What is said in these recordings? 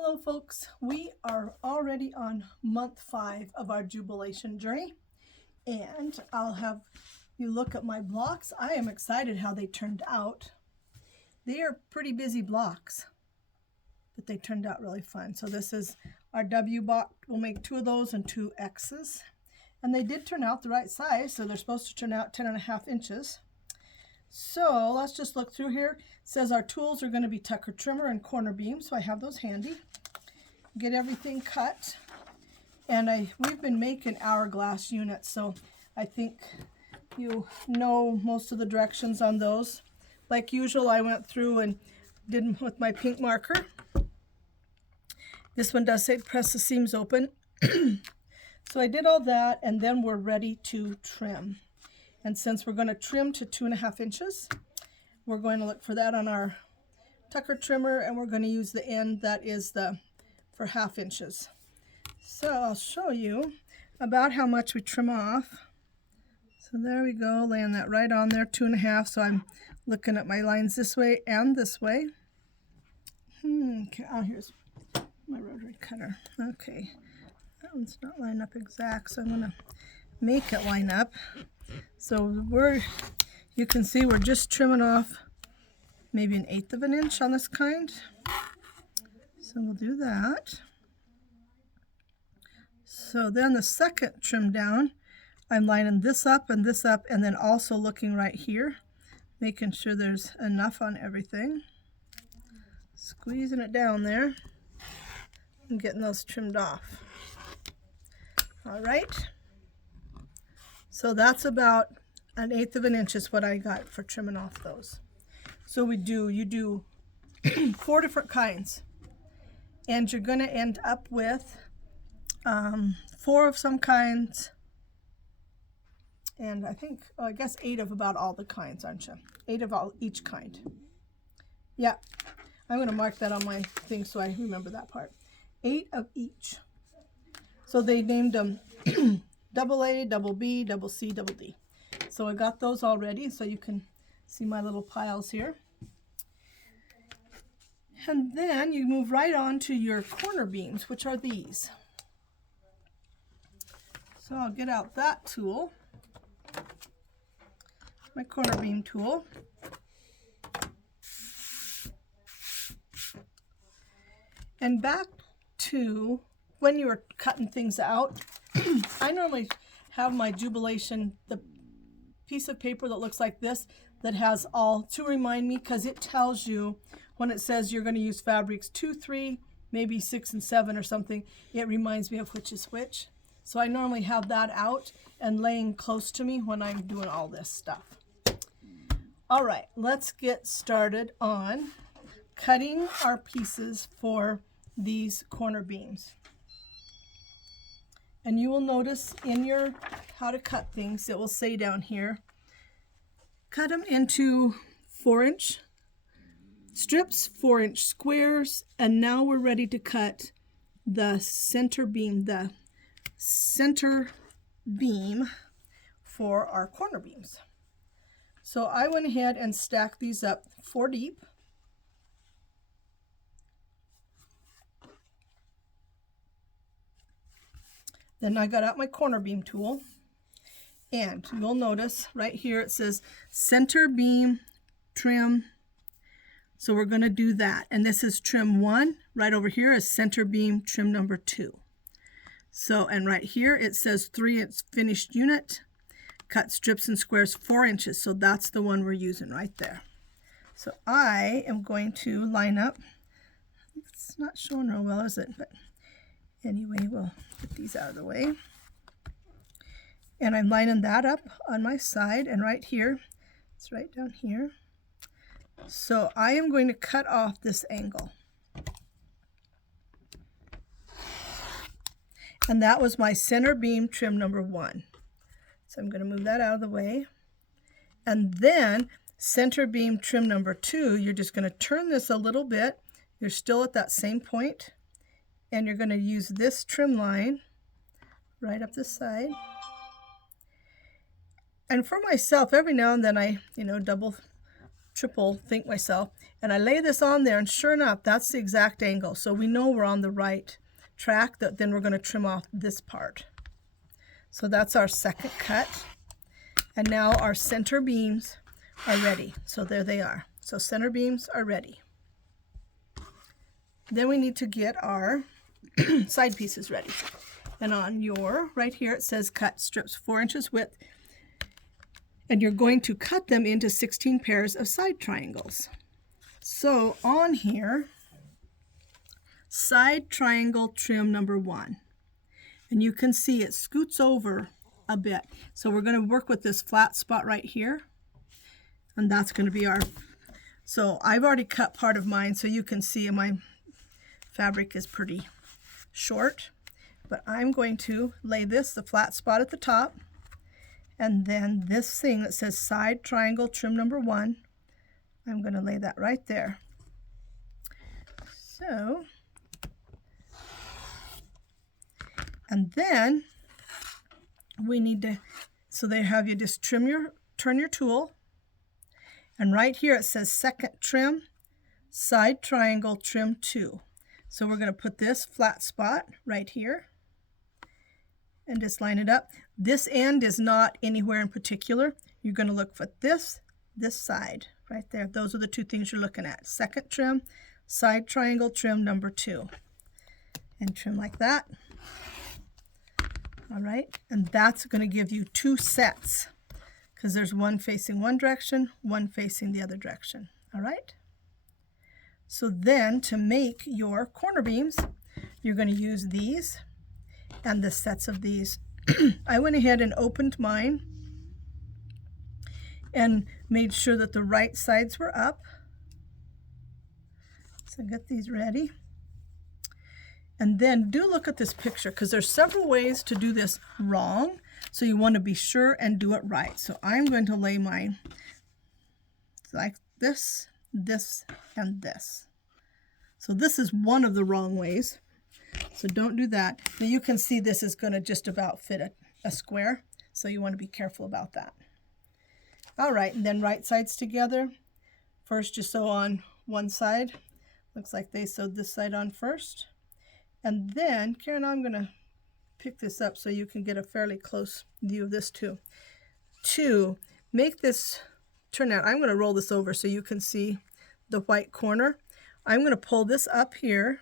Hello folks, we are already on month 5 of our jubilation journey, and I'll have you look at my blocks. I am excited how they turned out. They are pretty busy blocks, but they turned out really fun. So this is our W block. We'll make 2 of those and 2 X's, and they did turn out the right size, so they're supposed to turn out 10.5 inches. So let's just look through here. It says our tools are going to be tucker trimmer and corner beam, so I have those handy. Get everything cut, and we've been making hourglass units, so I think you know most of the directions on those. Like usual, I went through and did them with my pink marker. This one does say press the seams open. So I did all that, and then we're ready to trim. And since we're going to trim to 2.5 inches, we're going to look for that on our tucker trimmer, and we're going to use the end that is for 1/2 inches. So I'll show you about how much we trim off. So there we go, laying that right on there, 2.5. So I'm looking at my lines this way and this way. Okay, oh, here's my rotary cutter. Okay, that one's not lined up exact, so I'm going to make it line up. So you can see we're just trimming off maybe 1/8 of an inch on this kind. So we'll do that. So then the second trim down, I'm lining this up, and then also looking right here, making sure there's enough on everything. Squeezing it down there and getting those trimmed off. All right. So that's about 1/8 of an inch is what I got for trimming off those. So you do 4 different kinds, and you're going to end up with 4 of some kinds, and I guess 8 of about all the kinds, aren't you? 8 of each kind. Yeah, I'm going to mark that on my thing so I remember that part. 8 of each. So they named them double A, double B, double C, double D. So I got those already, so you can see my little piles here. And then you move right on to your corner beams, which are these. So I'll get out that tool, my corner beam tool. And back to when you were cutting things out, I normally have my Jubilation, the piece of paper that looks like this, that has all to remind me, because it tells you when it says you're going to use fabrics 2, 3, maybe 6 and 7 or something. It reminds me of which is which. So I normally have that out and laying close to me when I'm doing all this stuff. All right, let's get started on cutting our pieces for these corner beams. And you will notice in your how to cut things, it will say down here, cut them into 4-inch strips, 4-inch squares, and now we're ready to cut the center beam, for our corner beams. So I went ahead and stacked these up 4 deep. Then I got out my corner beam tool, and you'll notice right here it says center beam trim. So we're going to do that, and this is trim 1. Right over here is center beam trim number 2. So, and right here it says 3-inch finished unit, cut strips and squares 4 inches. So that's the one we're using right there. So I am going to line up. It's not showing real well, is it? But anyway, we'll get these out of the way. And I'm lining that up on my side, and right here, it's right down here. So I am going to cut off this angle. And that was my center beam trim number 1. So I'm going to move that out of the way. And then center beam trim number 2, you're just going to turn this a little bit. You're still at that same point. And you're going to use this trim line right up the side. And for myself, every now and then I, double triple think myself, and I lay this on there, and sure enough, that's the exact angle. So we know we're on the right track. That then we're going to trim off this part. So that's our second cut. And now our center beams are ready. So there they are. So center beams are ready. Then we need to get our side pieces ready. And on your, right here, it says cut strips 4 inches width. And you're going to cut them into 16 pairs of side triangles. So on here, side triangle trim number 1. And you can see it scoots over a bit. So we're going to work with this flat spot right here. And that's going to be our, so I've already cut part of mine, so you can see my fabric is pretty short. But I'm going to lay this, the flat spot at the top, and then this thing that says side triangle trim number 1, I'm going to lay that right there. So, and then we need to, so they have you just turn your tool, and right here it says second trim, side triangle trim 2. So we're going to put this flat spot right here and just line it up. This end is not anywhere in particular. You're going to look for this side right there. Those are the two things you're looking at. Second trim, side triangle trim number 2. And trim like that. All right, and that's going to give you 2 sets because there's one facing one direction, one facing the other direction. All right. So then to make your corner beams, you're going to use these and the sets of these. I went ahead and opened mine and made sure that the right sides were up. So get these ready. And then do look at this picture because there's several ways to do this wrong. So you want to be sure and do it right. So I'm going to lay mine like this, this, and this. So this is one of the wrong ways. So don't do that. Now you can see this is going to just about fit a square. So you want to be careful about that. All right, and then right sides together. First you sew on one side. Looks like they sewed this side on first. And then, Karen, I'm going to pick this up so you can get a fairly close view of this too. To make this turn out, I'm going to roll this over so you can see the white corner. I'm going to pull this up here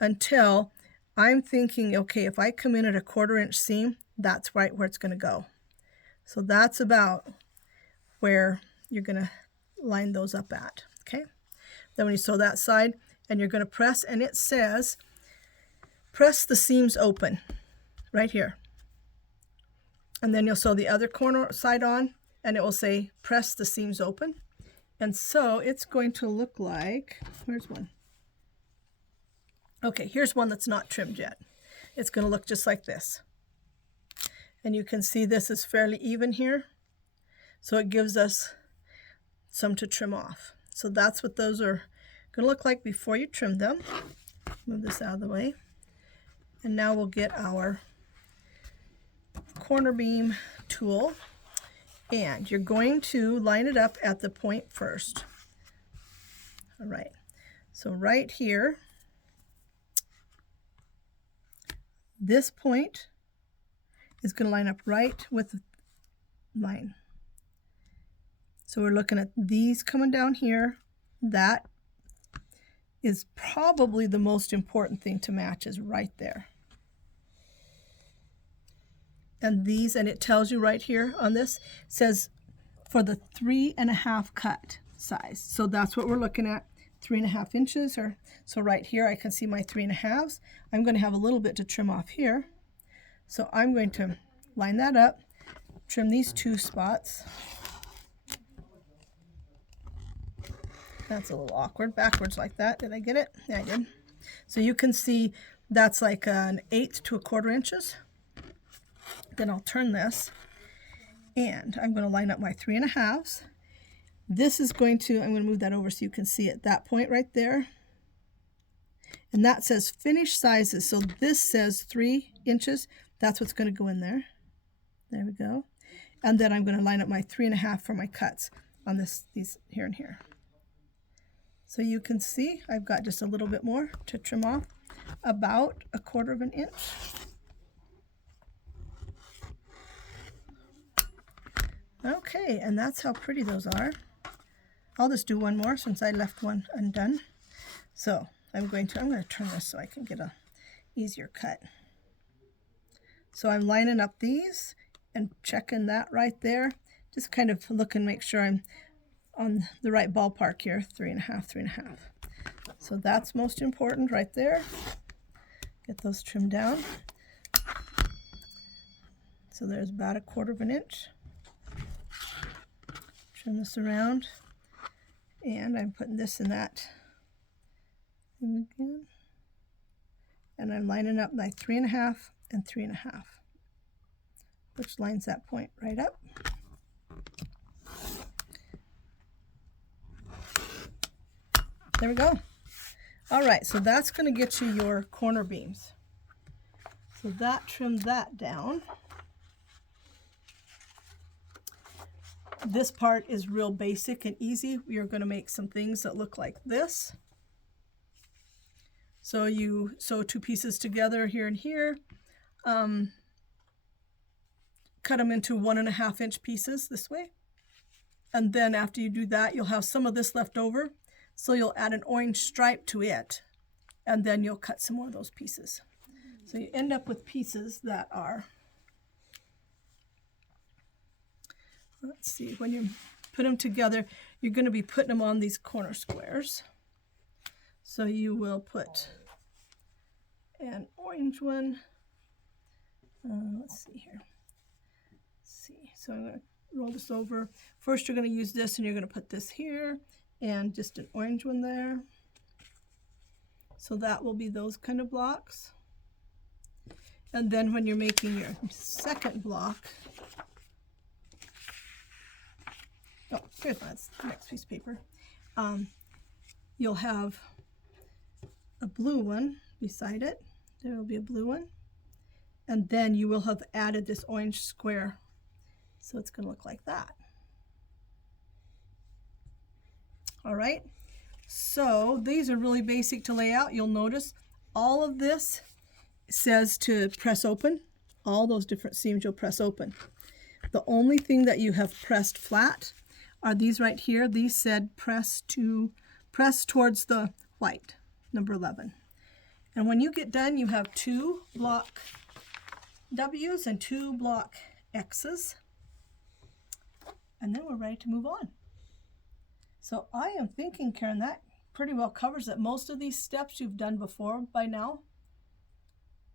until I'm thinking, okay, if I come in at a 1/4 inch seam, that's right where it's going to go. So that's about where you're going to line those up at, okay? Then when you sew that side, and you're going to press, and it says, press the seams open right here. And then you'll sew the other corner side on, and it will say, press the seams open. And so it's going to look like, where's one? Okay, here's one that's not trimmed yet. It's going to look just like this. And you can see this is fairly even here. So it gives us some to trim off. So that's what those are going to look like before you trim them. Move this out of the way. And now we'll get our corner beam tool. And you're going to line it up at the point first. All right. So right here, this point is going to line up right with mine. So we're looking at these coming down here. That is probably the most important thing to match, is right there. And these, and it tells you right here on this, says for the 3.5 cut size. So that's what we're looking at, 3.5 inches. Or so right here I can see my 3.5s. I'm going to have a little bit to trim off here. So I'm going to line that up, trim these 2 spots. That's a little awkward, backwards like that. Did I get it? Yeah, I did. So you can see that's like an 1/8 to 1/4 inches. Then I'll turn this, and I'm going to line up my 3.5s. This is going to, I'm going to move that over so you can see it, that point right there. And that says finish sizes. So this says 3 inches. That's what's going to go in there. There we go. And then I'm going to line up my 3.5 for my cuts. on these here and here. So you can see I've got just a little bit more to trim off, about 1/4 of an inch. Okay, and that's how pretty those are. I'll just do one more since I left one undone. So I'm going to turn this so I can get a easier cut. So I'm lining up these and checking that right there. Just kind of look and make sure I'm on the right ballpark here, 3.5, 3.5. So that's most important right there. Get those trimmed down. So there's about 1/4 of an inch. Trim this around, and I'm putting this in that thing again. And I'm lining up my 3.5 and 3.5, which lines that point right up. There we go. All right, so that's going to get you your corner beams. So that trimmed that down. This part is real basic and easy. We are going to make some things that look like this. So you sew 2 pieces together here and here. Cut them into 1.5 inch pieces this way. And then after you do that, you'll have some of this left over. So you'll add an orange stripe to it, and then you'll cut some more of those pieces. So you end up with pieces that are, let's see, when you put them together, you're going to be putting them on these corner squares. So you will put an orange one. Let's see here. So I'm going to roll this over. First, you're going to use this, and you're going to put this here, and just an orange one there. So that will be those kind of blocks. And then when you're making your second block, oh, here's the next piece of paper. You'll have a blue one beside it. There will be a blue one. And then you will have added this orange square. So it's going to look like that. All right, so these are really basic to lay out. You'll notice all of this says to press open. All those different seams you'll press open. The only thing that you have pressed flat are these right here. These said press towards the white, number 11. And when you get done, you have 2 block W's and 2 block X's. And then we're ready to move on. So I am thinking, Karen, that pretty well covers it. Most of these steps you've done before by now.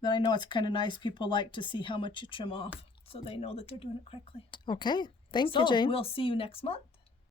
But I know it's kind of nice. People like to see how much you trim off so they know that they're doing it correctly. Okay. Thank you, Jane. So we'll see you next month.